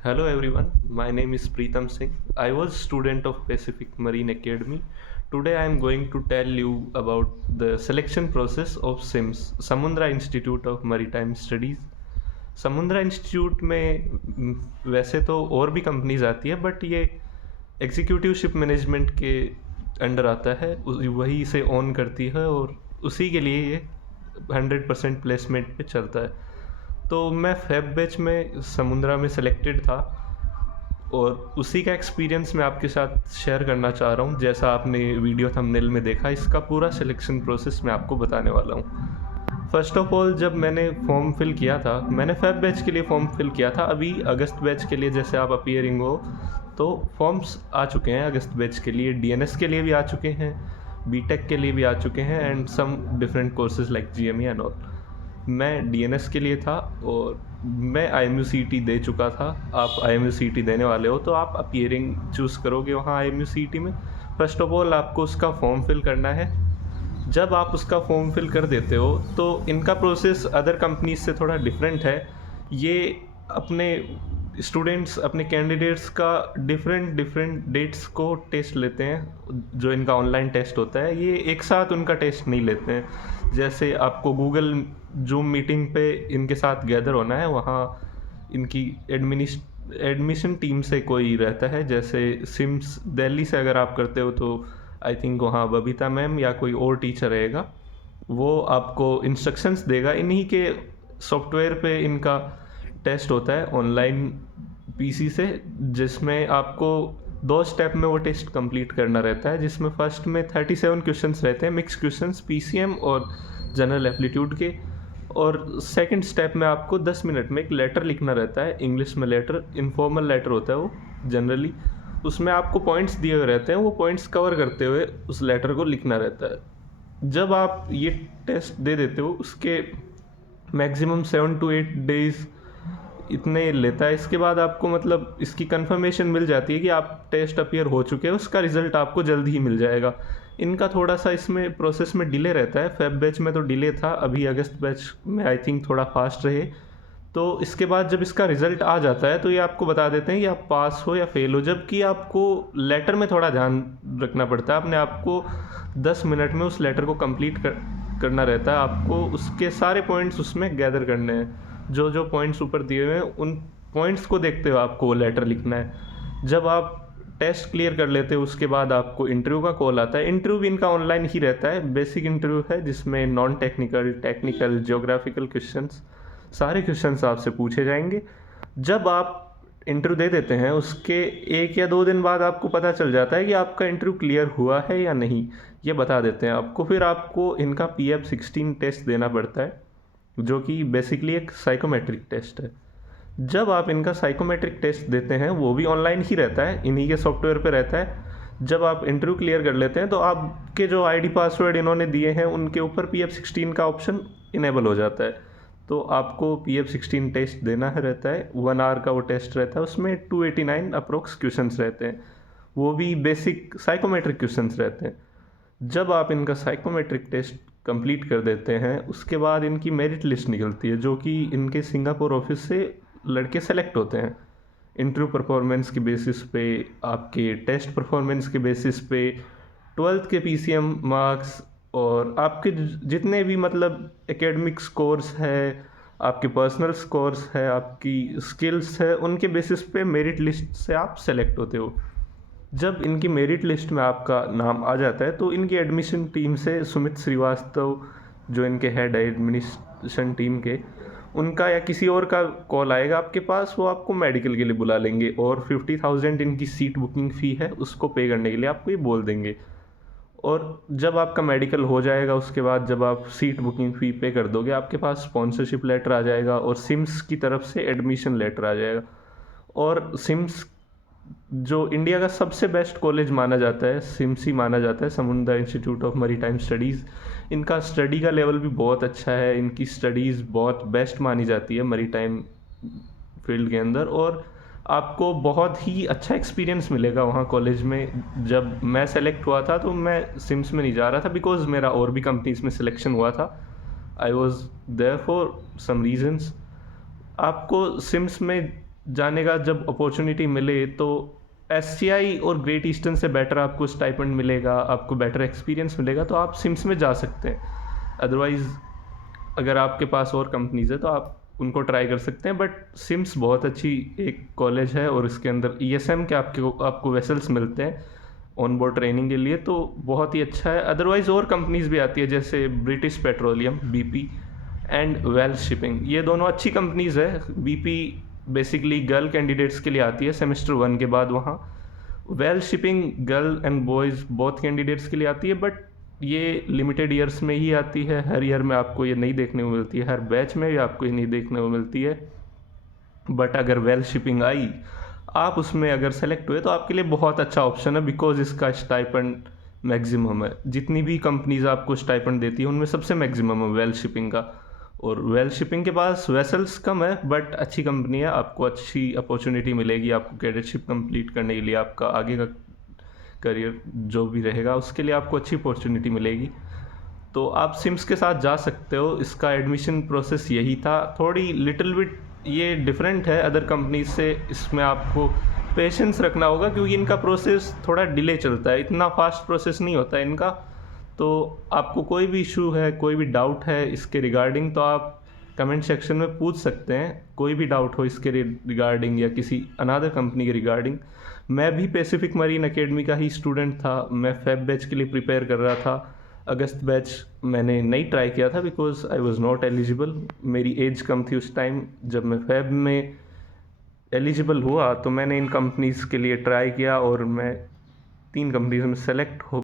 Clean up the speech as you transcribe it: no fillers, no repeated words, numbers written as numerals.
Hello everyone, my name is Preetham Singh. I was student of Pacific Marine Academy. Today I am going to tell you about the selection process of SIMS, Samundra Institute of Maritime Studies. समुद्रा institute में वैसे तो और भी companies आती है but ये executive ship management के अंडर आता है, वही इसे ओन करती है और उसी के लिए ये 100% प्लेसमेंट पे चलता है। तो मैं फेब बैच में समुद्रा में सेलेक्टेड था और उसी का एक्सपीरियंस मैं आपके साथ शेयर करना चाह रहा हूँ। जैसा आपने वीडियो थंबनेल में देखा, इसका पूरा सिलेक्शन प्रोसेस मैं आपको बताने वाला हूँ। फर्स्ट ऑफ ऑल, जब मैंने फॉर्म फिल किया था, मैंने फेब बैच के लिए फॉर्म फिल किया था। अभी अगस्त बैच के लिए जैसे आप अपीयरिंग हो तो फॉर्म्स आ चुके हैं अगस्त बैच के लिए, डीएनएस के लिए भी आ चुके हैं, बीटेक के लिए भी आ चुके हैं and some different courses like GME and all. मैं डीएनएस के लिए था और मैं आईएमयू दे चुका था। आप आईएमयू देने वाले हो तो आप अपीयरिंग चूज़ करोगे वहाँ आईएमयू में। फर्स्ट ऑफ ऑल आपको उसका फॉर्म फिल करना है। जब आप उसका फॉर्म फिल कर देते हो तो इनका प्रोसेस अदर कंपनीज से थोड़ा डिफरेंट है। ये अपने स्टूडेंट्स, अपने कैंडिडेट्स का डिफरेंट डिफरेंट डेट्स को टेस्ट लेते हैं। जो इनका ऑनलाइन टेस्ट होता है, ये एक साथ उनका टेस्ट नहीं लेते हैं। जैसे आपको गूगल जूम मीटिंग पे इनके साथ गैदर होना है, वहाँ इनकी एडमिशन टीम से कोई रहता है। जैसे सिम्स दिल्ली से अगर आप करते हो तो आई थिंक वहाँ बबीता मैम या कोई और टीचर रहेगा, वो आपको इंस्ट्रक्शंस देगा। इन्हीं के सॉफ्टवेयर पे इनका टेस्ट होता है ऑनलाइन पीसी से, जिसमें आपको 2 स्टेप में वो टेस्ट कंप्लीट करना रहता है। जिसमें फर्स्ट में 37 क्वेश्चंस रहते हैं, मिक्स क्वेश्चंस पीसीएम और जनरल एप्टीट्यूड के। और सेकंड स्टेप में आपको 10 मिनट में एक लेटर लिखना रहता है, इंग्लिश में लेटर, इनफॉर्मल लेटर होता है वो जनरली। उसमें आपको पॉइंट्स दिए हुए रहते हैं, वो पॉइंट्स कवर करते हुए उस लेटर को लिखना रहता है। जब आप ये टेस्ट दे देते हो, उसके मैक्सिमम 7 to 8 डेज इतने लेता है। इसके बाद आपको मतलब इसकी कंफर्मेशन मिल जाती है कि आप टेस्ट अपीयर हो चुके हैं, उसका रिज़ल्ट आपको जल्द ही मिल जाएगा। इनका थोड़ा सा इसमें प्रोसेस में डिले रहता है। फेब बैच में तो डिले था, अभी अगस्त बैच में आई थिंक थोड़ा फास्ट रहे। तो इसके बाद जब इसका रिज़ल्ट आ जाता है तो ये आपको बता देते हैं कि आप पास हो या फेल हो। जबकि आपको लेटर में थोड़ा ध्यान रखना पड़ता है, अपने आप को 10 मिनट में उस लेटर को कंप्लीट करना रहता है। आपको उसके सारे पॉइंट्स उसमें गैदर करने हैं। जो जो पॉइंट्स ऊपर दिए हुए हैं उन पॉइंट्स को देखते हुए आपको वो लेटर लिखना है। जब आप टेस्ट क्लियर कर लेते हो उसके बाद आपको इंटरव्यू का कॉल आता है। इंटरव्यू भी इनका ऑनलाइन ही रहता है। बेसिक इंटरव्यू है जिसमें non technical, technical, geographical questions, सारे क्वेश्चंस आपसे पूछे जाएंगे। जब आप इंटरव्यू दे देते हैं उसके 1 या 2 दिन बाद आपको पता चल जाता है कि आपका इंटरव्यू क्लियर हुआ है या नहीं, ये बता देते हैं आपको। फिर आपको इनका PF16 टेस्ट देना पड़ता है, जो कि बेसिकली एक साइकोमेट्रिक टेस्ट है। जब आप इनका साइकोमेट्रिक टेस्ट देते हैं, वो भी ऑनलाइन ही रहता है, इन्हीं के सॉफ्टवेयर पे रहता है। जब आप इंटरव्यू क्लियर कर लेते हैं तो आपके जो आईडी पासवर्ड इन्होंने दिए हैं उनके ऊपर PF16 का ऑप्शन इनेबल हो जाता है। तो आपको PF16 टेस्ट देना है रहता है। 1 आवर का वो टेस्ट रहता है, उसमें 289 अप्रोक्स क्वेश्चंस रहते हैं, वो भी बेसिक साइकोमेट्रिक क्वेश्चंस रहते हैं। जब आप इनका साइकोमेट्रिक टेस्ट कंप्लीट कर देते हैं उसके बाद इनकी मेरिट लिस्ट निकलती है, जो कि इनके सिंगापुर ऑफिस से लड़के सेलेक्ट होते हैं इंटरव्यू परफॉर्मेंस के बेसिस पे, आपके टेस्ट परफॉर्मेंस के बेसिस पे, 12th के PCM मार्क्स और आपके जितने भी मतलब एकेडमिक स्कोर्स है, आपके पर्सनल स्कोर्स है, आपकी स्किल्स है, उनके बेसिस पे मेरिट लिस्ट से आप सेलेक्ट होते हो। जब इनकी मेरिट लिस्ट में आपका नाम आ जाता है तो इनकी एडमिशन टीम से सुमित श्रीवास्तव, जो इनके हेड एडमिनिस्ट्रेशन टीम के, उनका या किसी और का कॉल आएगा आपके पास। वो आपको मेडिकल के लिए बुला लेंगे और 50,000 इनकी सीट बुकिंग फ़ी है, उसको पे करने के लिए आपको ये बोल देंगे। और जब आपका मेडिकल हो जाएगा उसके बाद जब आप सीट बुकिंग फ़ी पे कर दोगे, आपके पास स्पॉन्सरशिप लेटर आ जाएगा और सिम्स की तरफ से एडमिशन लेटर आ जाएगा। और सिम्स जो इंडिया का सबसे बेस्ट कॉलेज माना जाता है, सिम्स ही माना जाता है, समुद्रा इंस्टीट्यूट ऑफ मैरीटाइम स्टडीज़। इनका स्टडी का लेवल भी बहुत अच्छा है, इनकी स्टडीज़ बहुत बेस्ट मानी जाती है मैरीटाइम फील्ड के अंदर। और आपको बहुत ही अच्छा एक्सपीरियंस मिलेगा वहाँ कॉलेज में। जब मैं सेलेक्ट हुआ था तो मैं सिम्स में नहीं जा रहा था बिकॉज मेरा और भी कंपनीज में सिलेक्शन हुआ था। I was there for some reasons. आपको सिम्स में जाने का जब अपॉर्चुनिटी मिले तो एससीआई और ग्रेट ईस्टर्न से बेटर आपको स्टाइपेंड मिलेगा, आपको बेटर एक्सपीरियंस मिलेगा, तो आप सिम्स में जा सकते हैं। अदरवाइज़ अगर आपके पास और कंपनीज है तो आप उनको ट्राई कर सकते हैं, बट सिम्स बहुत अच्छी एक कॉलेज है और इसके अंदर ईएसएम के आपको वेसल्स मिलते हैं ऑन बोर्ड ट्रेनिंग के लिए, तो बहुत ही अच्छा है। अदरवाइज़ और कंपनीज भी आती है जैसे British Petroleum BP and Wales Shipping, ये दोनों अच्छी कंपनीज है। बीपी बेसिकली गर्ल कैंडिडेट्स के लिए आती है सेमेस्टर 1 के बाद वहाँ। Well shipping girl and boys both candidates के लिए आती है, बट ये लिमिटेड ईयर्स में ही आती है, हर ईयर में आपको ये नहीं देखने को मिलती है, हर बैच में भी आपको ये नहीं देखने को मिलती है। बट अगर वेल शिपिंग आई, आप उसमें अगर सेलेक्ट हुए तो आपके लिए बहुत अच्छा ऑप्शन है, बिकॉज इसका स्टाइपेंड मैक्सिमम है। जितनी भी कंपनीज आपको स्टाइपेंड देती है उनमें सबसे मैक्सिमम है वेल शिपिंग का। और वेल शिपिंग के पास वेसल्स कम है, बट अच्छी कंपनी है, आपको अच्छी अपॉर्चुनिटी मिलेगी। आपको कैडेटशिप कंप्लीट करने के लिए आपका आगे का करियर जो भी रहेगा उसके लिए आपको अच्छी अपॉर्चुनिटी मिलेगी। तो आप सिम्स के साथ जा सकते हो। इसका एडमिशन प्रोसेस यही था, थोड़ी लिटिल बिट ये डिफरेंट है अदर कंपनीज से। इसमें आपको पेशेंस रखना होगा क्योंकि इनका प्रोसेस थोड़ा डिले चलता है, इतना फास्ट प्रोसेस नहीं होता है इनका। तो आपको कोई भी इशू है, कोई भी डाउट है इसके रिगार्डिंग, तो आप कमेंट सेक्शन में पूछ सकते हैं। कोई भी डाउट हो इसके रिगार्डिंग या किसी अनदर कंपनी के रिगार्डिंग। मैं भी पैसिफिक मरीन एकेडमी का ही स्टूडेंट था। मैं फेब बैच के लिए प्रिपेयर कर रहा था। अगस्त बैच मैंने नहीं ट्राई किया था because I was not eligible, मेरी एज कम थी उस टाइम। जब मैं फेब में एलिजिबल हुआ तो मैंने इन कंपनीज़ के लिए ट्राई किया और मैं 3 कंपनीज में सेलेक्ट हो